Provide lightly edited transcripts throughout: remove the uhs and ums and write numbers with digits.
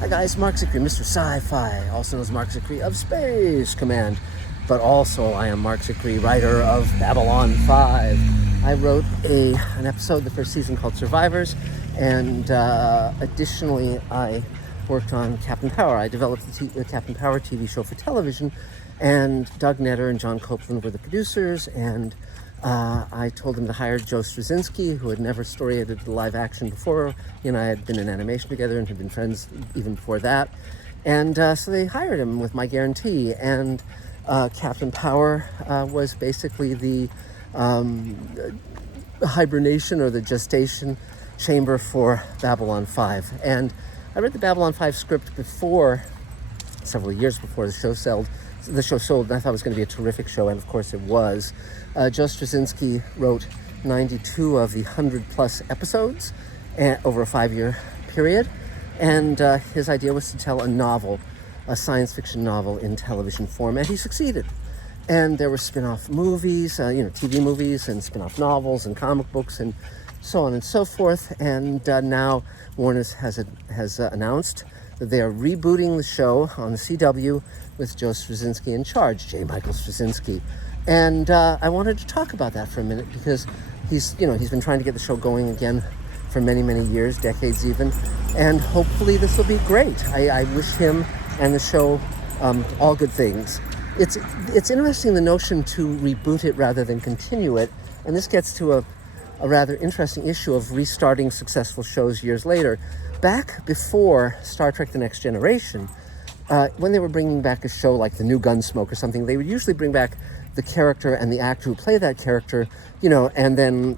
Hi guys, Mark Zicree, Mr. Sci-Fi, also known as Mark Zicree of Space Command. But also I am Mark Zicree, writer of Babylon 5. I wrote an episode, the first season, called Survivors, and additionally I worked on Captain Power. I developed the Captain Power TV show for television, and Doug Netter and John Copeland were the producers, and I told them to hire Joe Straczynski, who had never story edited the live action before. He and I had been in animation together and had been friends even before that. And so they hired him with my guarantee. And Captain Power was basically the hibernation or the gestation chamber for Babylon 5. And I read the Babylon 5 script several years before the show sold, and I thought it was going to be a terrific show, and of course it was. Joe Straczynski wrote 92 of the 100-plus episodes over a 5-year period, and his idea was to tell a novel, a science fiction novel in television form, and he succeeded. And there were spin-off movies, TV movies, and spin-off novels, and comic books, and so on and so forth. And now Warner has announced that they are rebooting the show on the CW with Joe Straczynski in charge, J. Michael Straczynski. And I wanted to talk about that for a minute because he's been trying to get the show going again for many, many years, decades even. And hopefully this will be great. I wish him and the show all good things. It's interesting, the notion to reboot it rather than continue it. And this gets to a rather interesting issue of restarting successful shows years later. Back before Star Trek The Next Generation, when they were bringing back a show like The New Gunsmoke or something, they would usually bring back the character and the actor who play that character, and then,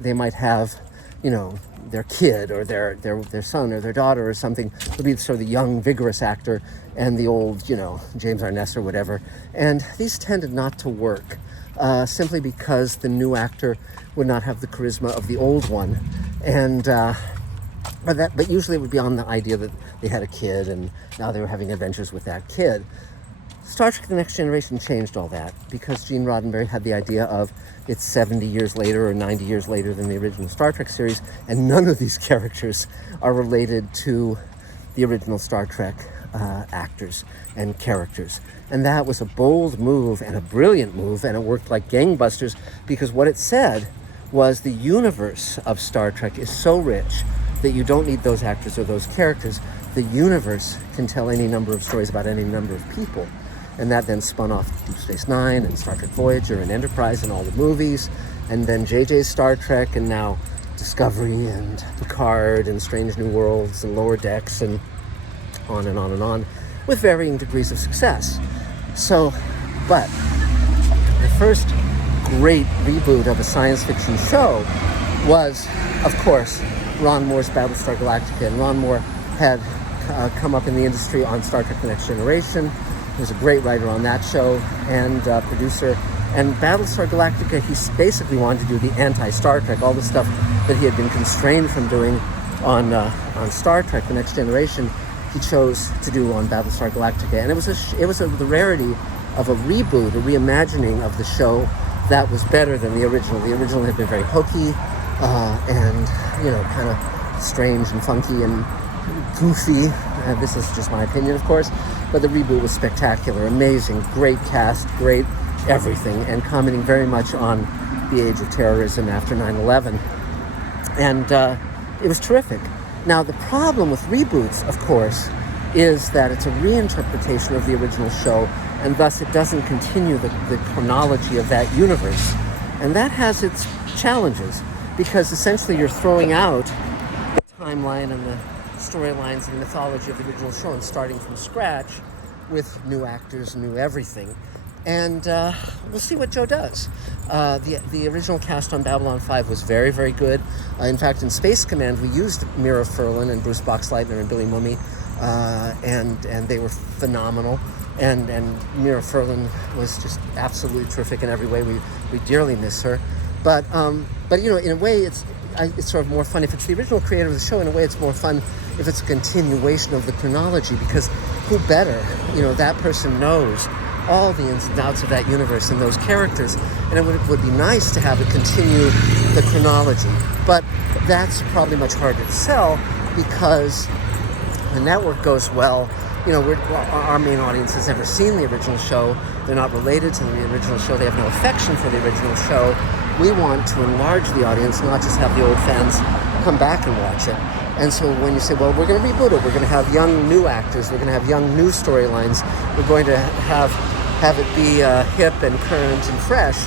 they might have, their kid or their son or their daughter or something would be sort of the young, vigorous actor, and the old, James Arness or whatever. And these tended not to work, simply because the new actor would not have the charisma of the old one. And but usually it would be on the idea that they had a kid and now they were having adventures with that kid. Star Trek The Next Generation changed all that because Gene Roddenberry had the idea of it's 70 years later or 90 years later than the original Star Trek series, and none of these characters are related to the original Star Trek actors and characters. And that was a bold move and a brilliant move, and it worked like gangbusters because what it said was the universe of Star Trek is so rich that you don't need those actors or those characters. The universe can tell any number of stories about any number of people. And that then spun off Deep Space Nine and Star Trek Voyager and Enterprise and all the movies. And then JJ's Star Trek, and now Discovery and Picard and Strange New Worlds and Lower Decks and on and on and on, with varying degrees of success. But the first great reboot of a science fiction show was, of course, Ron Moore's Battlestar Galactica. And Ron Moore had come up in the industry on Star Trek The Next Generation. He was a great writer on that show and producer. And Battlestar Galactica, he basically wanted to do the anti-Star Trek, all the stuff that he had been constrained from doing on Star Trek The Next Generation. He chose to do on Battlestar Galactica. And it was the rarity of a reboot, a reimagining of the show that was better than the original. The original had been very hokey and kind of strange and funky and goofy. This is just my opinion, of course, but the reboot was spectacular, amazing, great cast, great everything, and commenting very much on the age of terrorism after 9/11. And it was terrific. Now, the problem with reboots, of course, is that it's a reinterpretation of the original show, and thus it doesn't continue the chronology of that universe. And that has its challenges, because essentially you're throwing out the timeline and the storylines and mythology of the original show and starting from scratch with new actors, new everything. And we'll see what Joe does. The original cast on Babylon 5 was very, very good. In fact, in Space Command, we used Mira Furlan and Bruce Boxleitner and Billy Mumy, and they were phenomenal. And Mira Furlan was just absolutely terrific in every way. We dearly miss her. But in a way, it's sort of more fun if it's the original creator of the show. In a way, it's more fun if it's a continuation of the chronology, because who better? That person knows all the ins and outs of that universe and those characters, and it would be nice to have it continue the chronology. But that's probably much harder to sell because the network goes, well, our main audience has never seen the original show. They're not related to the original show. They have no affection for the original show. We want to enlarge the audience, not just have the old fans come back and watch it. And so when you say, well, we're going to reboot it, we're going to have young new actors, we're going to have young new storylines, we're going to have it be hip and current and fresh,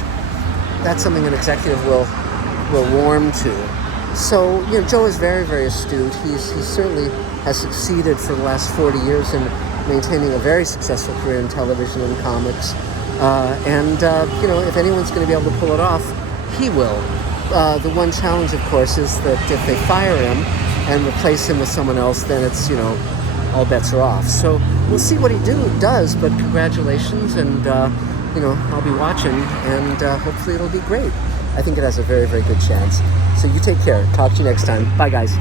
that's something an executive will warm to. So, Joe is very, very astute. He certainly has succeeded for the last 40 years in maintaining a very successful career in television and comics. If anyone's going to be able to pull it off, he will. The one challenge, of course, is that if they fire him and replace him with someone else, then it's, all bets are off. So we'll see what he does, but congratulations, and, I'll be watching, and hopefully it'll be great. I think it has a very, very good chance. So you take care. Talk to you next time. Bye, guys.